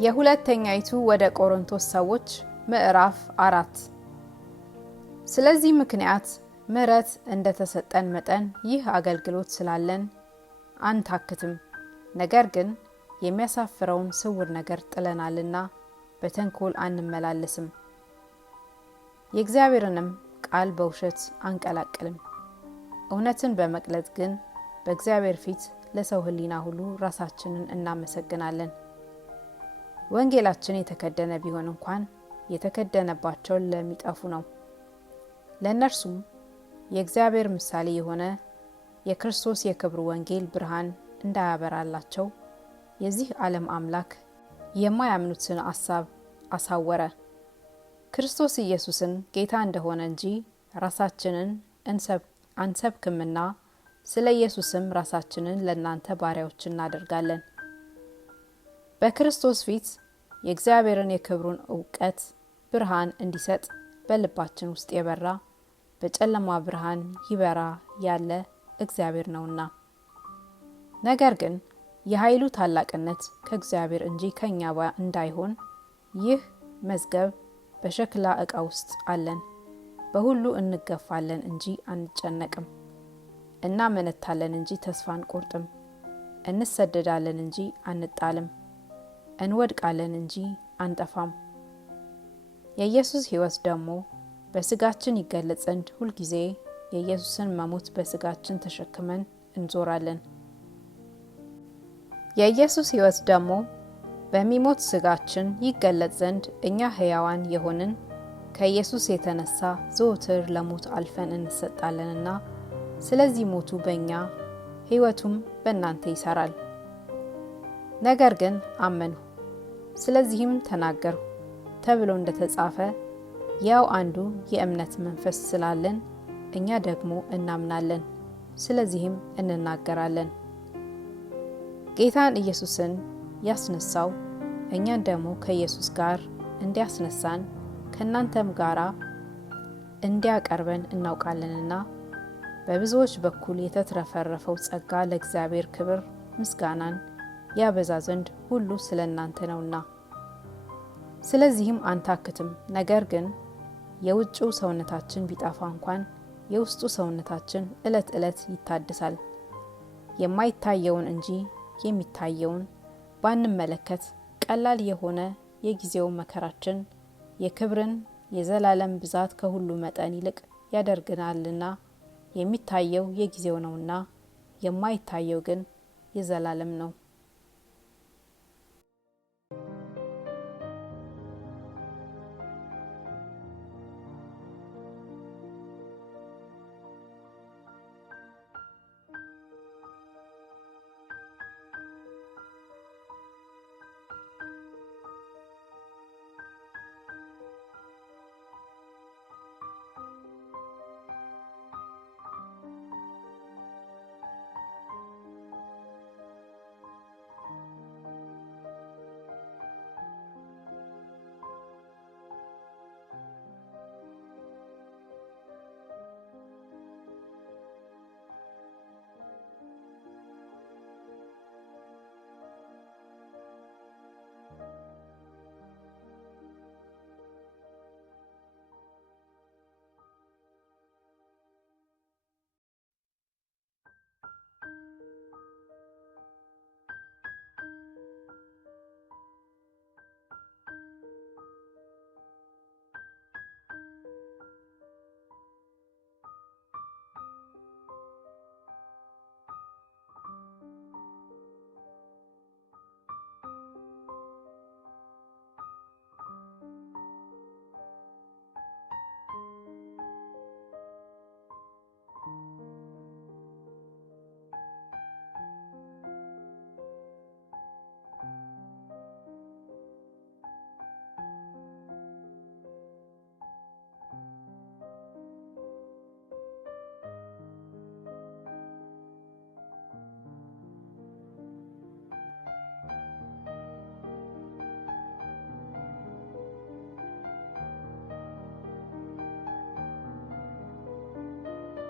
የሁለተኛይቱ ወደ ቆሮንቶስ ሰዎች ምዕራፍ 4። ስለዚህ ምክንያት ምሕረት እንደተሰጠን መጠን ይህ አገልግሎት ስላለን አንታክትም። ነገር ግን የሚያሳፍረውን ስውር ነገር ጥለናልና በተንኮል አንመላለስም፣ የእግዚአብሔርንም ቃል በውሸት አንቀላቅልም። እውነትን በመግለጥ ግን በእግዚአብሔር ፊት ለሰው ሕሊና ሁሉ ራሳችንን እናመሰግናለን። ወንጌላችን የተከደነ ቢሆን እንኳን የተከደነባቸው ለሚጠፉ ነው። ለእነርሱም የእግዚአብሔር ምሳሌ የሆነ የክርስቶስ የክብሩ ወንጌል ብርሃን እንዳያበራላቸው የዚህ ዓለም አምላክ የማያምኑትን አሳብ አሳወረ። ክርስቶስ ኢየሱስን ጌታ እንደሆነ እንጂ ራሳችንን አንሰብክምና ስለ ኢየሱስም ራሳችንን ለእናንተ ባሪያዎች እናደርጋለን። በክርስቶስ ፊት የእግዚአብሔርን የክብሩን እውቀት ብርሃን እንዲሰጥ በልባችን ውስጥ የበራ በጨለማ ብርሃን ይበራ ያለ እግዚአብሔር ነውና። ነገር ግን የኃይሉ ታላቅነት ከእግዚአብሔር እንጂ ከኛ እንዳይሆን ይህ መዝገብ በሸክላ ዕቃ ውስጥ አለን። በሁሉ እንገፋለን እንጂ አንጨነቅም፣ እናመነታለን እንጂ ተስፋ አንቆርጥም፣ እንሰደዳለን እንጂ አንጣልም፣ እንወድቃለን እንጂ አንጠፋም። የኢየሱስ ሕይወት ደግሞ በስጋችን ይገለጽ ዘንድ ሁልጊዜ የኢየሱስን መሞት በስጋችን ተሸክመን እንዞራለን። የኢየሱስ ሕይወት ደግሞ በሚሞት ስጋችን ይገለጽ ዘንድ እኛ ሕያዋን የሆንን ከኢየሱስ የተነሳ ዘወትር ለሞት አልፈን እንሰጣለንና፣ ስለዚህ ሞቱ በእኛ ሕይወቱም በእናንተ ይሰራል። ነገር ግን አመንሁ ስለዚህም ተናገርሁ ተብሎ እንደተጻፈ ያው አንዱ የእምነት መንፈስ ስላለን እኛ ደግሞ እናምናለን፣ ስለዚህም እንናገራለን። ጌታን ኢየሱስን ያስነሳው እኛን ደግሞ ከኢየሱስ ጋር እንዲያስነሳን ከእናንተም ጋራ እንዲያቀርበን እናውቃለንና፣ በብዙዎች በኩል የተትረፈረፈው ጸጋ ለእግዚአብሔር ክብር ምስጋናን ያበዛ ዘንድ ሁሉ ስለ እናንተ ነውና። ስለዚህም አንታክትም። ነገር ግን የውጭው ሰውነታችን ቢጠፋ እንኳን የውስጡ ሰውነታችን ዕለት ዕለት ይታደሳል። የማይታየውን እንጂ የሚታየውን ባንመለከት ቀላል የሆነ የጊዜው መከራችን የክብርን የዘላለም ብዛት ከሁሉ መጠን ይልቅ ያደርገናልና። የሚታየው የጊዜው ነውና የማይታየው ግን የዘላለም ነው።